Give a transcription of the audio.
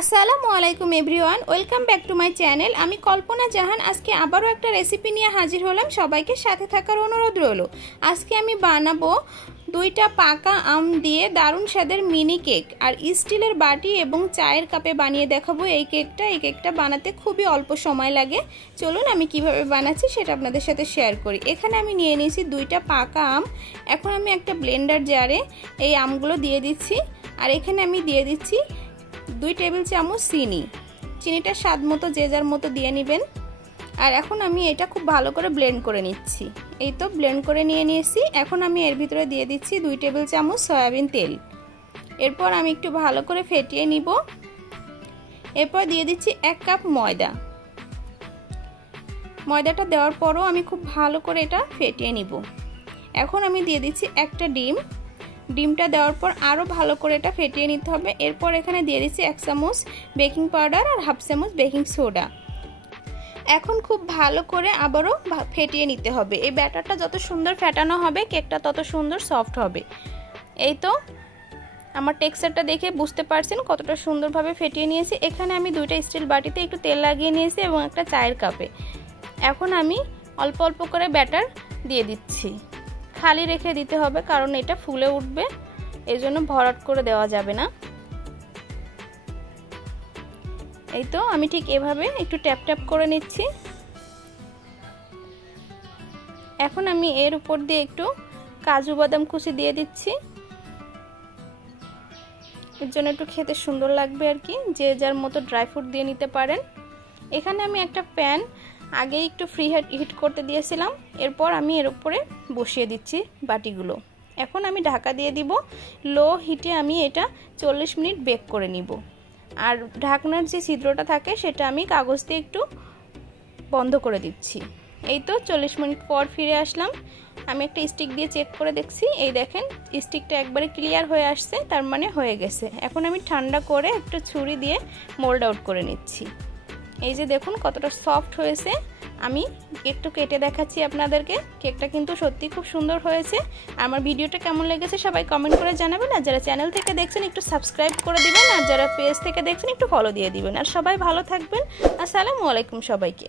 আসসালামু আলাইকুম everyone, welcome back to my channel. আমি কল্পনা জাহান। আজকে আবারও একটা রেসিপি নিয়ে হাজির হলাম। সবাইকে সাথে থাকার অনুরোধ রইল। আজকে আমি বানাবো 2টা পাকা আম দিয়ে দারুণ স্বাদের মিনি কেক, আর স্টিলের বাটি এবং চায়ের কাপে বানিয়ে দেখাবো এই কেকটা। এই কেকটা বানাতে খুবই অল্প সময় লাগে। চলুন আমি কিভাবে বানাচ্ছি সেটা আপনাদের সাথে শেয়ার করি। এখানে আমি নিয়ে নিয়েছি 2টা পাকা আম। এখন আমি একটা ব্লেন্ডার জারে এই আমগুলো দিয়ে দিচ্ছি, আর এখানে আমি দিয়ে দিচ্ছি 2 টেবিল চামচ চিনিটা স্বাদ মতো যে যার মতো দিয়ে নেবেন। আর এখন আমি এটা খুব ভালো করে ব্লেন্ড করে নিচ্ছি। এই তো ব্লেন্ড করে নিয়ে নিয়েছি। এখন আমি এর ভিতরে দিয়ে দিচ্ছি 2 টেবিল চামচ সয়াবিন তেল। এরপর আমি একটু ভালো করে ফেটিয়ে নিব। এরপর দিয়ে দিচ্ছি 1 কাপ ময়দা। ময়দাটা দেওয়ার পরও আমি খুব ভালো করে এটা ফেটিয়ে নিব। এখন আমি দিয়ে দিচ্ছি একটা ডিমটা দেওয়ার পর আরও ভালো করে এটা ফেটিয়ে নিতে হবে। এরপর এখানে দিয়ে দিচ্ছি 1 চামচ বেকিং পাউডার আর 1/2 চামচ বেকিং সোডা। এখন খুব ভালো করে আবারও ফেটিয়ে নিতে হবে। এই ব্যাটারটা যত সুন্দর ফেটানো হবে কেকটা তত সুন্দর সফট হবে। এই তো আমার টেক্সচারটা দেখে বুঝতে পারছেন কতটা সুন্দরভাবে ফেটিয়ে নিয়েছি। এখানে আমি 2টা স্টিল বাটিতে একটু তেল লাগিয়ে নিয়েছি এবং একটা চায়ের কাপে। এখন আমি অল্প অল্প করে ব্যাটার দিয়ে দিচ্ছি। খালি রেখে দিতে হবে, কারণ এটা ফুলে উঠবে, এই জন্য ভরাট করে দেওয়া যাবে না। এই তো আমি ঠিক এভাবে একটু ট্যাপ ট্যাপ করে নিচ্ছি। এখন আমি এর উপর দিয়ে একটু কাজু বাদাম কুচি দিয়ে দিচ্ছি। এর জন্য একটু খেতে সুন্দর লাগবে আর কি। যে যার মতো ড্রাই ফ্রুট দিয়ে নিতে পারেন। এখানে আমি একটা প্যান আগে একটু ফ্রি হিট করতে দিয়েছিলাম। এরপর আমি এর উপরে বসিয়ে দিচ্ছি বাটিগুলো। এখন আমি ঢাকা দিয়ে দিব। লো হিটে আমি এটা 40 মিনিট বেক করে নিব। আর ঢাকনার যে ছিদ্রটা থাকে সেটা আমি কাগজ দিয়ে একটু বন্ধ করে দিচ্ছি। এই তো 40 মিনিট পর ফিরে আসলাম। আমি একটা স্টিক দিয়ে চেক করে দেখছি। এই দেখেন স্টিকটা একবারে ক্লিয়ার হয়ে আসছে, তার মানে হয়ে গেছে। এখন আমি ঠান্ডা করে একটা ছুরি দিয়ে মোল্ড আউট করে নিচ্ছি। এই যে দেখুন কতটা সফট হয়েছে। আমি একটু কেটে দেখাচ্ছি আপনাদেরকে। কেকটা কিন্তু সত্যি খুব সুন্দর হয়েছে। আমার ভিডিওটা কেমন লেগেছে সবাই কমেন্ট করে জানাবেন। আর যারা চ্যানেল থেকে দেখছেন একটু সাবস্ক্রাইব করে দিবেন, আর যারা পেজ থেকে দেখছেন একটু ফলো দিয়ে দিবেন। আর সবাই ভালো থাকবেন। আসসালামু আলাইকুম সবাইকে।